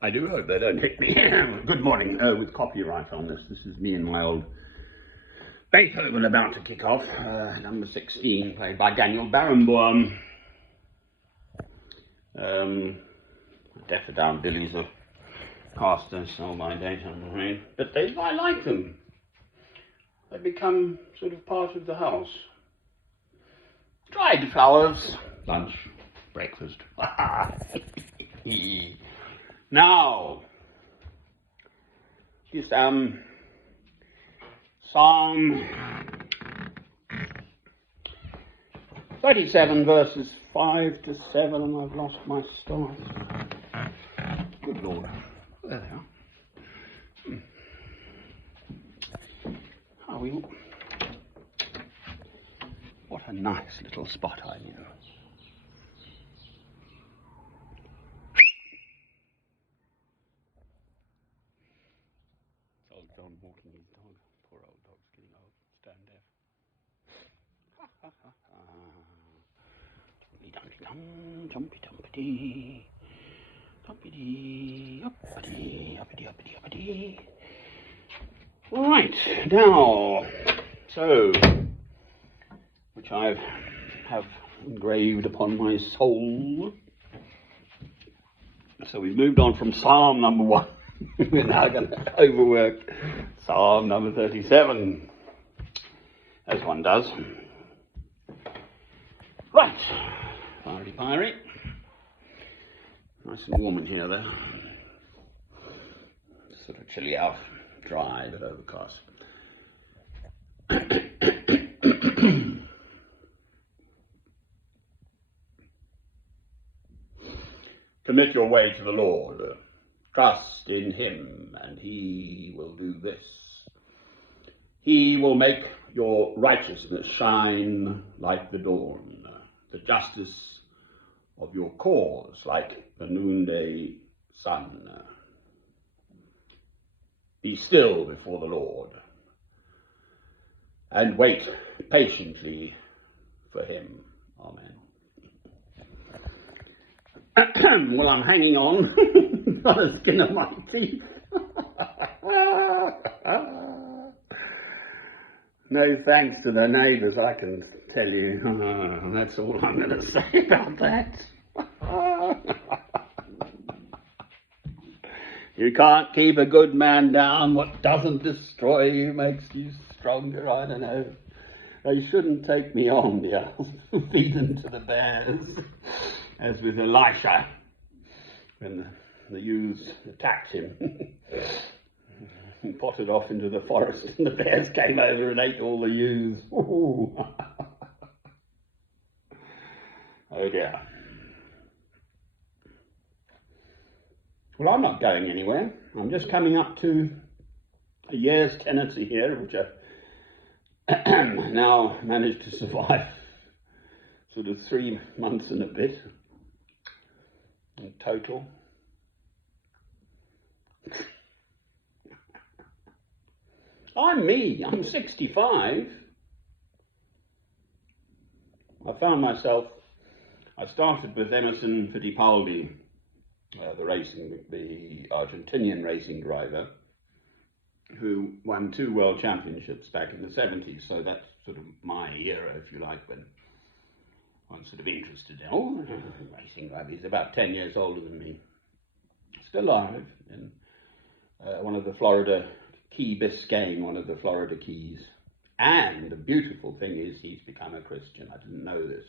I do hope they don't hit me. Good morning. With copyright on this. This is me and my old Beethoven about to kick off. Number 16, played by Daniel Barenboim. Daffodillies are past us all my date, I'm afraid. But I like them. They become sort of part of the house. Dried flowers, lunch, breakfast. Now, just Psalm 37 verses 5 to 7, and I've lost my stars. Good Lord. There they are. Oh, what a nice little spot I'm in. Old John walking his dog. Poor old dog's getting old, stone deaf. Ha ha ha ha. Dumpty dum, jumpy dumpty. Uppity, uppity, uppity, uppity, uppity. Right, now, so, which I have engraved upon my soul. So we've moved on from Psalm number 1. We're now going to overwork Psalm number 37, as one does. Right, fiery. Nice and warm in here though. Sort of chilly out, dry but overcast. Commit your way to the Lord. Trust in him, and he will do this. He will make your righteousness shine like the dawn, the justice of your cause like the noonday sun. Be still before the Lord, and wait patiently for him. Amen. Well, I'm hanging on by the skin of my teeth. No thanks to the neighbours, I can tell you. That's all I'm going to say about that. You can't keep a good man down. What doesn't destroy you makes you stronger. I don't know. They shouldn't take me on, dear. Feed them to the bears. As with Elisha, when the ewes attacked him. He potted off into the forest, and the bears came over and ate all the ewes. Oh dear. Well, I'm not going anywhere. I'm just coming up to a year's tenancy here, which I've now managed to survive sort of 3 months and a bit in total. I'm me. I'm 65. I found myself, I started with Emerson Fittipaldi, the Argentinian racing driver, who won 2 world championships back in the 70s. So that's sort of my era, if you like, when I'm sort of interested in racing driver. He's about 10 years older than me. Still alive in one of the Florida Key Biscayne, one of the Florida Keys. And the beautiful thing is he's become a Christian. I didn't know this.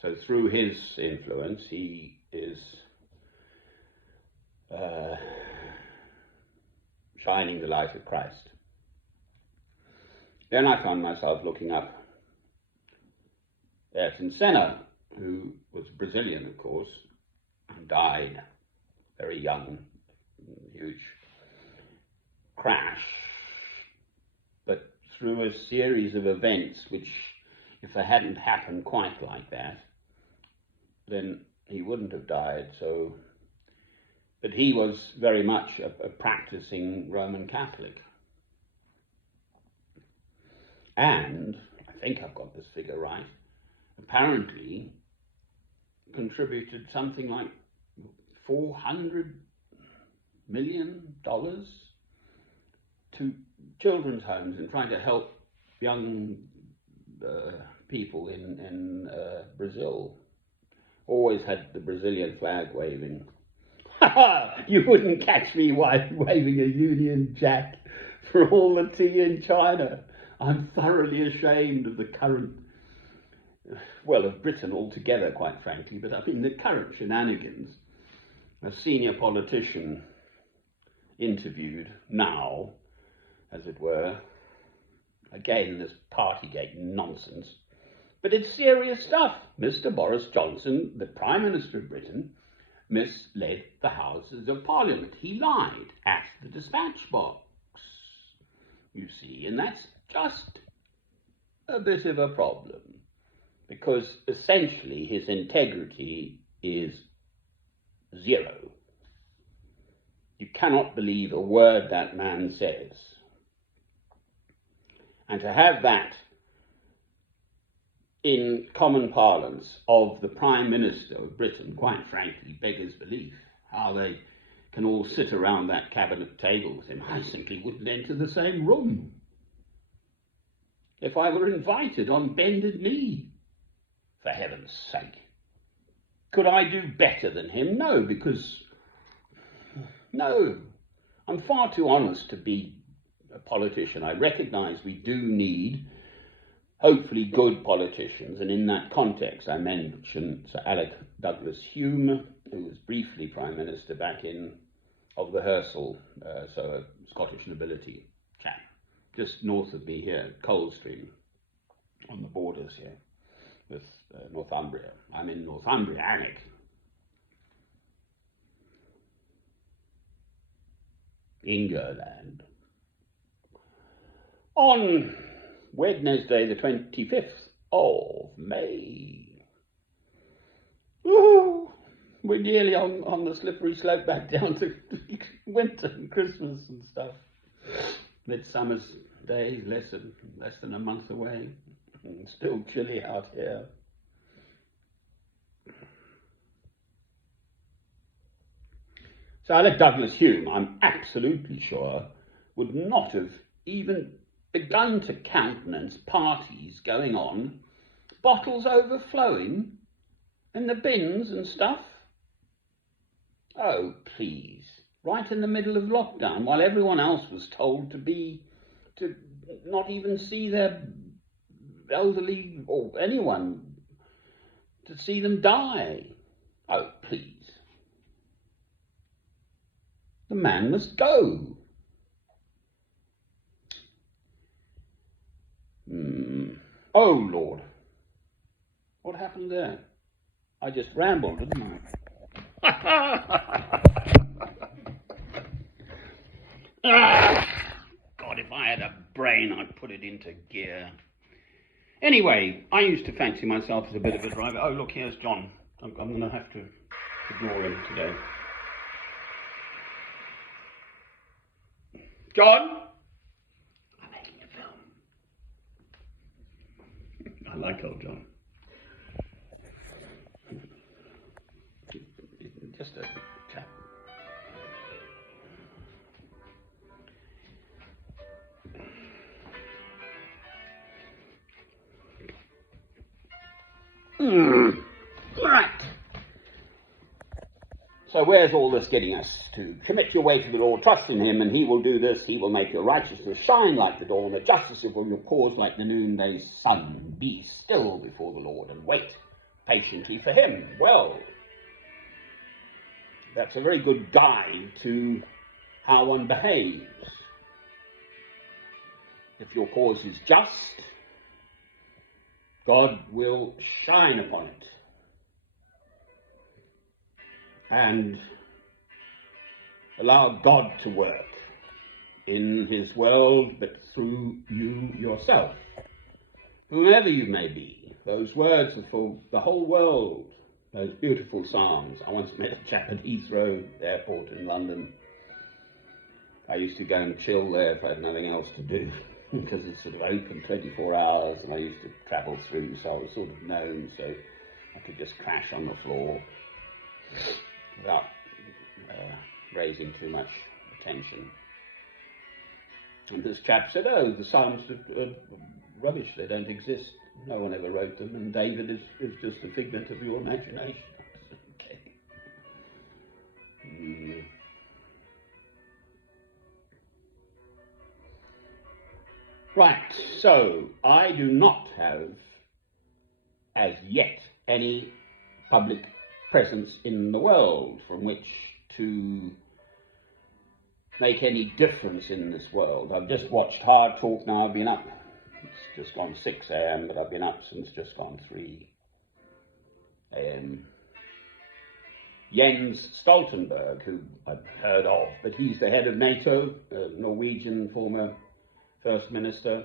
So through his influence, he is shining the light of Christ. Then I found myself looking up Ayrton Senna, who was Brazilian, of course, and died very young, huge crash. But through a series of events which, if they hadn't happened quite like that, then he wouldn't have died. But he was very much a practicing Roman Catholic. And, I think I've got this figure right, apparently contributed something like 400 million to children's homes and trying to help young people in Brazil. Always had the Brazilian flag waving. You wouldn't catch me waving a Union Jack for all the tea in China. I'm thoroughly ashamed of the current, well, of Britain altogether, quite frankly, but I mean the current shenanigans. A senior politician interviewed now, as it were, again, this Partygate nonsense, but it's serious stuff. Mr. Boris Johnson, the Prime Minister of Britain, misled the Houses of Parliament. He lied at the dispatch box, you see, and that's just a bit of a problem, because essentially his integrity is zero. You cannot believe a word that man says. And to have that in common parlance of the Prime Minister of Britain, quite frankly, beggars belief. How they can all sit around that cabinet table with him. I simply wouldn't enter the same room if I were invited on bended knee, for heaven's sake. Could I do better than him? No, because, no, I'm far too honest to be a politician. I recognise we do need, hopefully, good politicians, and in that context I mentioned Sir Alec Douglas-Home, who was briefly Prime Minister back of the Hersal, so a Scottish nobility chap, just north of me here, Coldstream, on the borders here with Northumbria. I'm in Northumbria, Alec. Ingerland. On Wednesday, the 25th of May. Woo! We're nearly on the slippery slope back down to winter and Christmas and stuff. Midsummer's Day, less than a month away. Still chilly out here. So Alec Douglas-Home, I'm absolutely sure, would not have even begun to countenance parties going on, bottles overflowing in the bins and stuff. Oh, please. Right in the middle of lockdown, while everyone else was told to not even see their elderly or anyone, to see them die. Oh, please. The man must go. Oh, Lord. What happened there? I just rambled, didn't I? God, if I had a brain, I'd put it into gear. Anyway, I used to fancy myself as a bit of a driver. Oh, look, here's John. I'm going to have to ignore him today. John? I'm making a film. I like old John. Just a chap. Right. So where's all this getting us to? Commit your way to the Lord, trust in him, and he will do this. He will make your righteousness shine like the dawn, the justice of your cause like the noonday sun. Be still before the Lord and wait patiently for him. Well, that's a very good guide to how one behaves. If your cause is just, God will shine upon it and allow God to work in his world, but through you yourself, whomever you may be. Those words are for the whole world, those beautiful songs. I once met a chap at Heathrow Airport in London. I used to go and chill there if I had nothing else to do, because it's sort of open 24 hours, and I used to travel through, so I was sort of known, so I could just crash on the floor without raising too much attention. And this chap said, oh, the Psalms are rubbish, they don't exist, no one ever wrote them, and David is just a figment of your imagination. Okay. Right, so I do not have, as yet, any public presence in the world from which to make any difference in this world. I've just watched Hard Talk now. I've been up, it's just gone 6 a.m, but I've been up since just gone 3 a.m. Jens Stoltenberg, who I've heard of, but he's the head of NATO, a Norwegian former First Minister,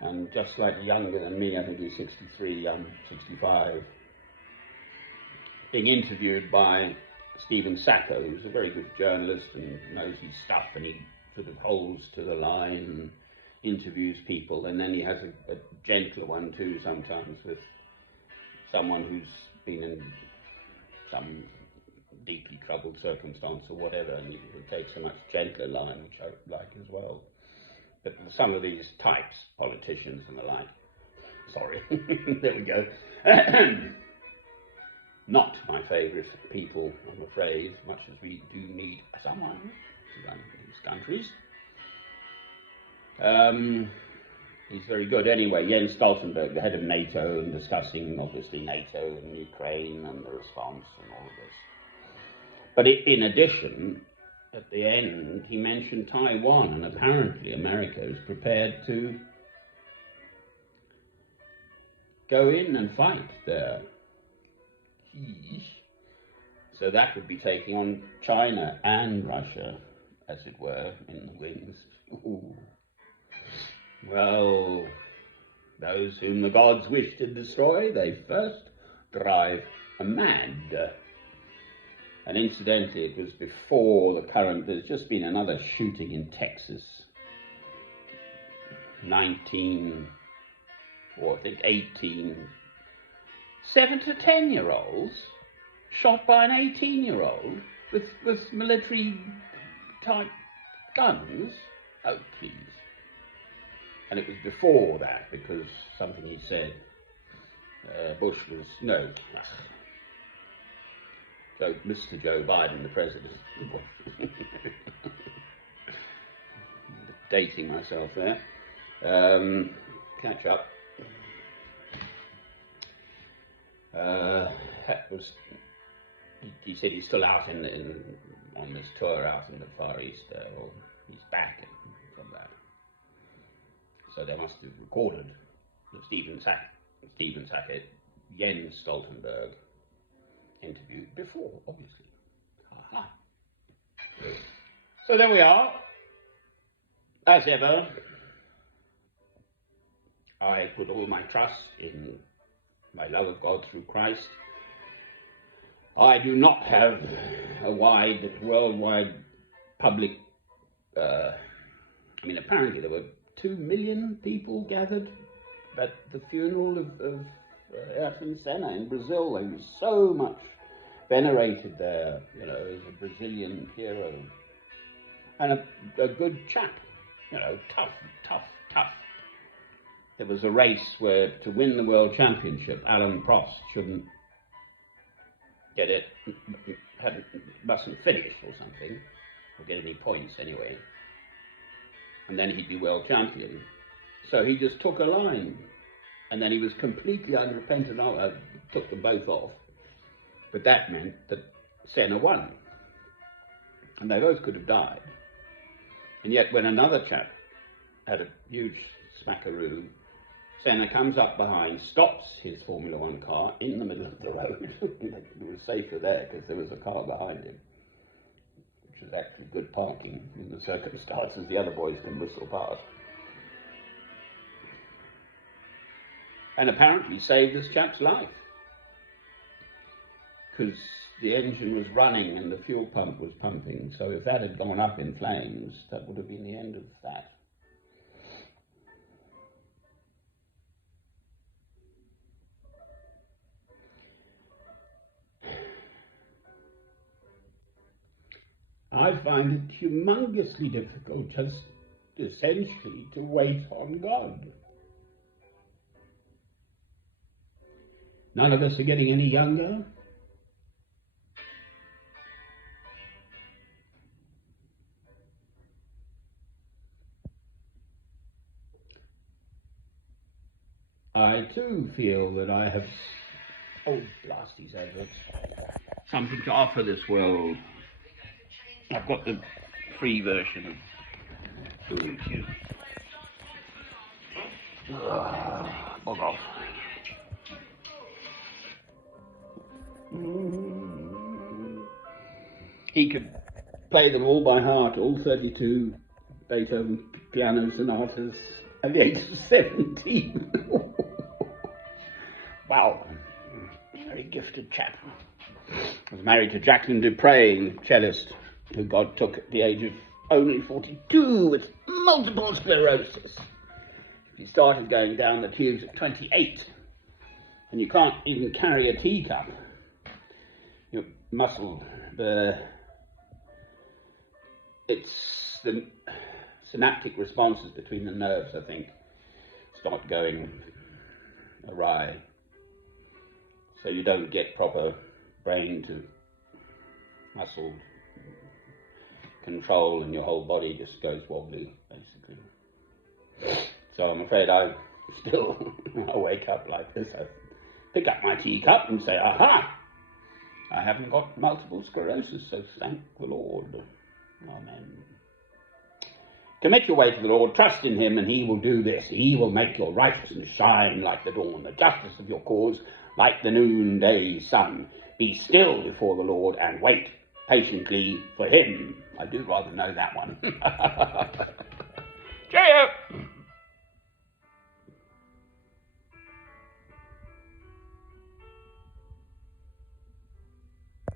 and just slightly younger than me. I think he's 63, I'm 65. Being interviewed by Stephen Sacco, who's a very good journalist and knows his stuff, and he sort of holds to the line and interviews people, and then he has a gentler one too sometimes with someone who's been in some deeply troubled circumstance or whatever, and he takes a much gentler line, which I like as well. But some of these types, politicians and the like, sorry, there we go, not my favourite people, I'm afraid, much as we do need someone to run these countries. He's very good anyway. Jens Stoltenberg, the head of NATO, and discussing obviously NATO and Ukraine and the response and all of this. But in addition, at the end, he mentioned Taiwan, and apparently America is prepared to go in and fight there. So that would be taking on China and Russia, as it were, in the wings. Ooh. Well, those whom the gods wish to destroy, they first drive mad. And incidentally, it was before the current, there's just been another shooting in Texas. 18, 7 to 10-year-olds shot by an 18-year-old with military type guns. Oh, please. And it was before that, because something he said, Bush was, no, so Mr. Joe Biden, the president. Dating myself there. Catch up. That was, he said he's still out on this tour out in the Far East, or he's back from that. So they must have recorded the Stephen Sackett, Jens Stoltenberg interviewed before, obviously. Aha. So there we are. As ever, I put all my trust in my love of God through Christ. I do not have a worldwide public, apparently there were 2 million people gathered at the funeral of Ayrton Senna in Brazil. He was so much venerated there, as a Brazilian hero. And a good chap, tough. There was a race where to win the world championship, Alan Prost shouldn't get it, mustn't finish or something, or get any points anyway. And then he'd be world champion. So he just took a line. And then he was completely unrepentant. I took them both off. But that meant that Senna won. And they both could have died. And yet when another chap had a huge smackaroo, Senna comes up behind, stops his Formula One car in the middle of the road. It was safer there because there was a car behind him, which was actually good parking in the circumstances. The other boys can whistle past. And apparently saved this chap's life, because the engine was running and the fuel pump was pumping. So if that had gone up in flames, that would have been the end of that. I find it humongously difficult just essentially to wait on God. None of us are getting any younger. I too feel that I have, oh blast these adverts, something to offer this world. I've got the free version of YouTube. Bog off. He could play them all by heart, all 32 Beethoven piano sonatas at the age of 17. Wow, very gifted chap. Was married to Jacqueline Dupre, cellist, who God took at the age of only 42 with multiple sclerosis. He started going down the tubes at 28, and you can't even carry a teacup. Your muscle, it's the synaptic responses between the nerves, I think, start going awry. So you don't get proper brain to muscle control, and your whole body just goes wobbly, basically. So I'm afraid I wake up like this. I pick up my teacup and say, aha! I haven't got multiple sclerosis, so thank the Lord. Amen. Commit your way to the Lord, trust in him, and he will do this. He will make your righteousness shine like the dawn, the justice of your cause like the noonday sun. Be still before the Lord and wait patiently for him. I do rather know that one.